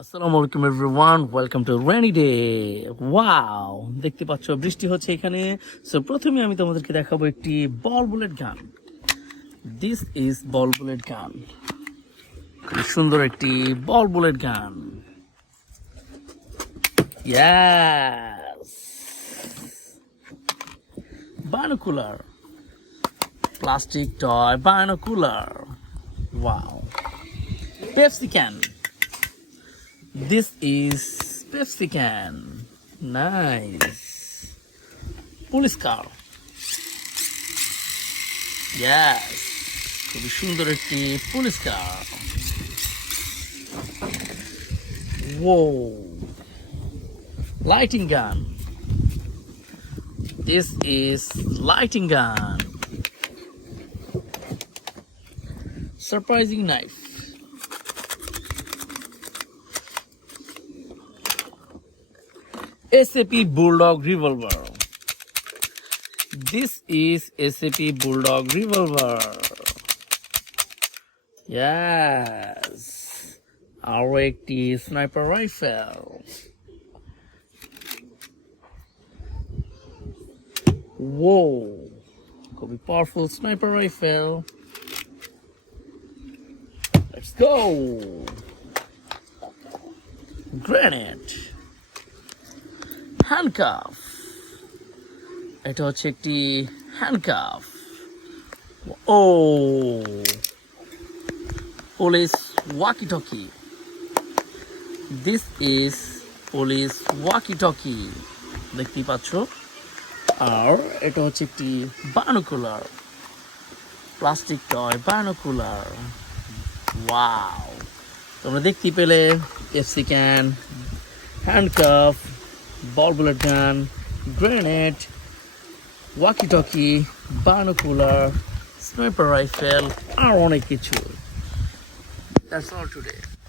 আসসালামু আলাইকুম everyone, welcome to rainy day. Wow, দেখতে পাচ্ছ বৃষ্টি হচ্ছে এখানে। সো প্রথমে আমি তোমাদেরকে দেখাবো একটি ball bullet gun. This is ball bullet gun. খুব সুন্দর একটি ball bullet gun. Yes, binocular, plastic toy binocular. Wow, Pepsi can. This is Pepsi can. Nice. Police car. Yes. খুবই সুন্দর একটি police car. Whoa. Lighting gun. This is lighting gun. Surprising knife. SAP Bulldog Revolver. This is SAP Bulldog Revolver. Yes. আরো একটি sniper rifle. Whoa. খুবই powerful sniper rifle. Let's go. Grenade. Handcuff, এটা হচ্ছে একটি handcuff. ও, police walkie talkie. This is police walkie talkie, দেখতেই পাচ্ছ। আর এটা হচ্ছে একটি binocular, plastic toy binocular. Wow, তোমরা দেখতেই পেলে Pepsi can, handcuff, ball bullet gun, grenade, walkie-talkie, binocular, sniper rifle, আর অনেক কিছু। That's all today.